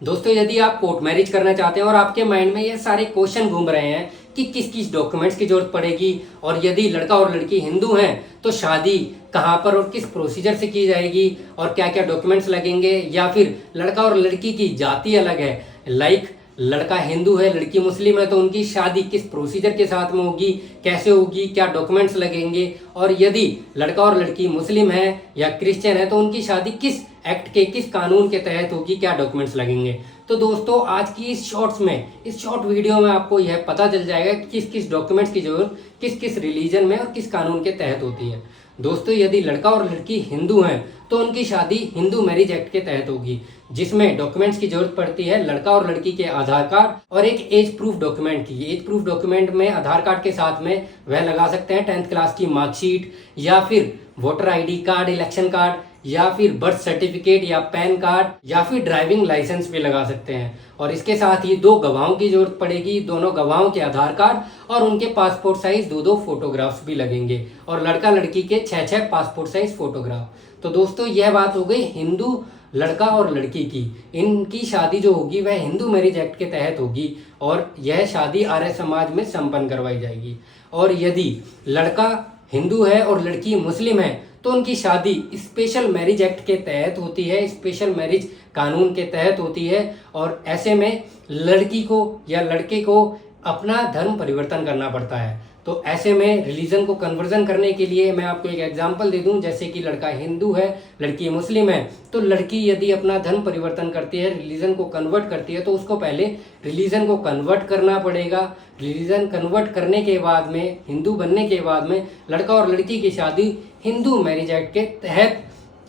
दोस्तों यदि आप कोर्ट मैरिज करना चाहते हैं और आपके माइंड में ये सारे क्वेश्चन घूम रहे हैं कि किस किस डॉक्यूमेंट्स की जरूरत पड़ेगी, और यदि लड़का और लड़की हिंदू हैं तो शादी कहाँ पर और किस प्रोसीजर से की जाएगी और क्या क्या डॉक्यूमेंट्स लगेंगे, या फिर लड़का और लड़की की जाति अलग है, लाइक लड़का हिंदू है लड़की मुस्लिम है तो उनकी शादी किस प्रोसीजर के साथ में होगी, कैसे होगी, क्या डॉक्यूमेंट्स लगेंगे, और यदि लड़का और लड़की मुस्लिम है या क्रिश्चियन है तो उनकी शादी किस एक्ट के किस कानून के तहत होगी, क्या डॉक्यूमेंट्स लगेंगे। तो दोस्तों आज की इस शॉर्ट वीडियो में आपको यह पता चल जाएगा कि किस किस डॉक्यूमेंट्स की जरूरत किस किस रिलीजन में और किस कानून के तहत होती है। दोस्तों यदि लड़का और लड़की हिंदू हैं तो उनकी शादी हिंदू मैरिज एक्ट के तहत होगी, जिसमें डॉक्यूमेंट्स की जरूरत पड़ती है लड़का और लड़की के आधार कार्ड और एक एज प्रूफ डॉक्यूमेंट की। एज प्रूफ डॉक्यूमेंट में आधार कार्ड के साथ में वह लगा सकते हैं 10th क्लास की मार्कशीट, या फिर voter ID card, election card, या फिर बर्थ सर्टिफिकेट या पैन कार्ड, या फिर ड्राइविंग लाइसेंस भी लगा सकते हैं। और इसके साथ ही 2 गवाहों की जरूरत पड़ेगी, दोनों गवाहों के आधार कार्ड और उनके पासपोर्ट साइज 2-2 फोटोग्राफ्स भी लगेंगे, और लड़का लड़की के 6-6 पासपोर्ट साइज फोटोग्राफ। तो दोस्तों यह बात हो गई हिंदू लड़का और लड़की की। इनकी शादी जो होगी वह हिंदू मैरिज एक्ट के तहत होगी और यह शादी आर्य समाज में संपन्न करवाई जाएगी। और यदि लड़का हिंदू है और लड़की मुस्लिम है तो उनकी शादी स्पेशल मैरिज एक्ट के तहत होती है, स्पेशल मैरिज कानून के तहत होती है। और ऐसे में लड़की को या लड़के को अपना धर्म परिवर्तन करना पड़ता है। तो ऐसे में रिलीजन को कन्वर्जन करने के लिए मैं आपको एक एग्जांपल दे दूं, जैसे कि लड़का हिंदू है लड़की मुस्लिम है, तो लड़की यदि अपना धर्म परिवर्तन करती है, रिलीजन को कन्वर्ट करती है, तो उसको पहले रिलीजन को कन्वर्ट करना पड़ेगा। रिलीजन कन्वर्ट करने के बाद में, हिंदू बनने के बाद में, लड़का और लड़की की शादी हिंदू मैरिज एक्ट के तहत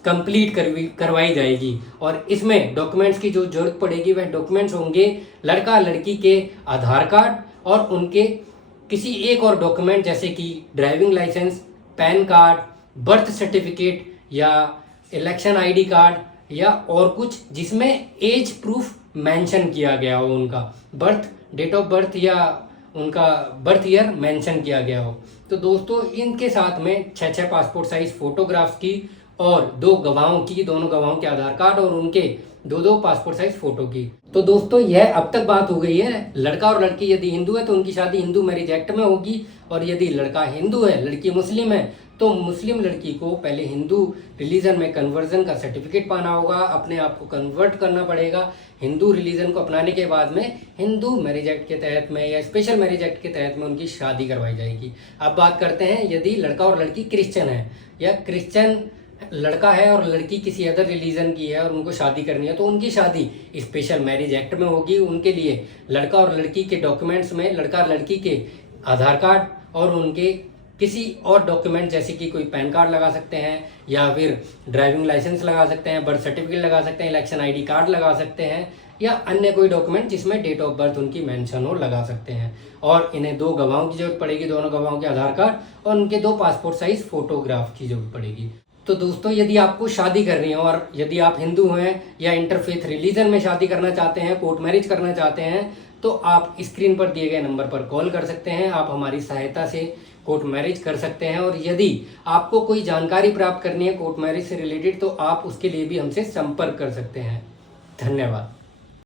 कंप्लीट करवाई जाएगी। और इसमें डॉक्यूमेंट्स की जो जरूरत पड़ेगी वह डॉक्यूमेंट्स होंगे लड़का लड़की के आधार कार्ड और उनके किसी एक और डॉक्यूमेंट, जैसे कि driving licence, PAN card, birth certificate या इलेक्शन आईडी कार्ड, या और कुछ जिसमें एज प्रूफ मेंशन किया गया हो, उनका बर्थ डेट ऑफ बर्थ या उनका बर्थ ईयर मेंशन किया गया हो। तो दोस्तों इनके साथ में 6-6 पासपोर्ट साइज फोटोग्राफ्स की और 2 गवाहों की, दोनों गवाहों के आधार कार्ड और उनके 2-2 पासपोर्ट साइज फोटो की। तो दोस्तों यह अब तक बात हो गई है लड़का और लड़की यदि हिंदू है तो उनकी शादी हिंदू मैरिज एक्ट में होगी, और यदि लड़का हिंदू है लड़की मुस्लिम है तो मुस्लिम लड़की को पहले हिंदू रिलीजन में कन्वर्जन का सर्टिफिकेट पाना होगा, अपने आप को कन्वर्ट करना पड़ेगा। हिंदू रिलीजन को अपनाने के बाद में हिंदू मैरिज एक्ट के तहत में या स्पेशल मैरिज एक्ट के तहत में उनकी शादी करवाई जाएगी। अब बात करते हैं यदि लड़का और लड़की क्रिश्चियन है, या क्रिश्चियन लड़का है और लड़की किसी अदर रिलीजन की है और उनको शादी करनी है, तो उनकी शादी स्पेशल मैरिज एक्ट में होगी। उनके लिए लड़का और लड़की के डॉक्यूमेंट्स में लड़का लड़की के आधार कार्ड और उनके किसी और डॉक्यूमेंट, जैसे कि कोई पैन कार्ड लगा सकते हैं, या फिर ड्राइविंग लाइसेंस लगा सकते हैं, बर्थ सर्टिफिकेट लगा सकते हैं, इलेक्शन आईडी कार्ड लगा सकते हैं, या अन्य कोई डॉक्यूमेंट जिसमें डेट ऑफ बर्थ उनकी मेंशन हो लगा सकते हैं। और इन्हें 2 गवाहों की जरूरत पड़ेगी, दोनों गवाहों के आधार कार्ड और उनके 2 पासपोर्ट साइज फोटोग्राफ की जरूरत पड़ेगी। तो दोस्तों यदि आपको शादी करनी है और यदि आप हिंदू हैं या इंटरफेथ रिलीजन में शादी करना चाहते हैं, कोर्ट मैरिज करना चाहते हैं, तो आप स्क्रीन पर दिए गए नंबर पर कॉल कर सकते हैं। आप हमारी सहायता से कोर्ट मैरिज कर सकते हैं। और यदि आपको कोई जानकारी प्राप्त करनी है कोर्ट मैरिज से रिलेटेड तो आप उसके लिए भी हमसे संपर्क कर सकते हैं। धन्यवाद।